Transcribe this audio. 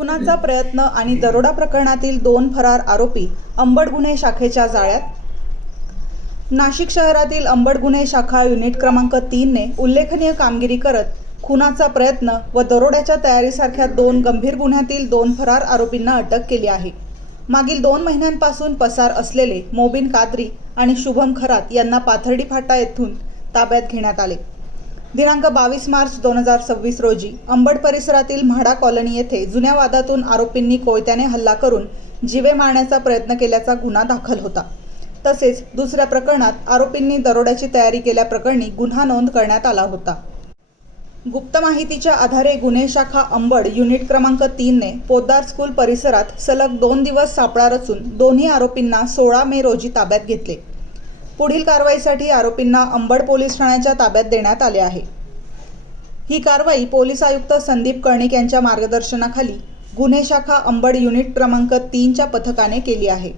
खुनाचा प्रयत्न आणि दरोडा प्रकरणातील 2 फरार आरोपी अंबड गुन्हे शाखेच्या जाळ्यात। नाशिक शहरातील अंबड गुन्हे शाखा युनिट क्रमांक 3 ने उल्लेखनीय कामगिरी करत खुनाचा प्रयत्न व दरोड्याच्या तयारीसारख्या 2 गंभीर गुन्ह्यातील 2 फरार आरोपींना अटक केली आहे। मागील 2 महिन्यांपासून पसार असलेले मोबिन कादरी आणि शुभम खरात यांना पाथर्डी फाटा येथून ताब्यात घेण्यात आले। दिनांक 22 मार्च 2026 रोजी अंबड परिसरातील म्हाडा कॉलनी येथे जुन्या वादातून आरोपींनी कोयत्याने हल्ला करून जीवे मारण्याचा प्रयत्न केल्याचा गुन्हा दाखल होता। तसेच दुसऱ्या प्रकरणात आरोपींनी दरोड्याची तयारी केल्याप्रकरणी गुन्हा नोंद करण्यात आला होता। गुप्त माहितीच्या आधारे गुन्हे शाखा अंबड युनिट क्रमांक 3 ने पोद्दार स्कूल परिसरात सलग 2 दिवस सापळा रचून दोन्ही आरोपींना 16 मे रोजी ताब्यात घेतले। पुढील कारवाईसाठी आरोपींना अंबड पोलीस ठाण्याच्या ताब्यात देण्यात आले आहे। ही कारवाई पोलीस आयुक्त संदीप कर्णिक यांच्या मार्गदर्शनाखाली गुन्हे शाखा अंबड युनिट क्रमांक 3 च्या पथकाने केली आहे।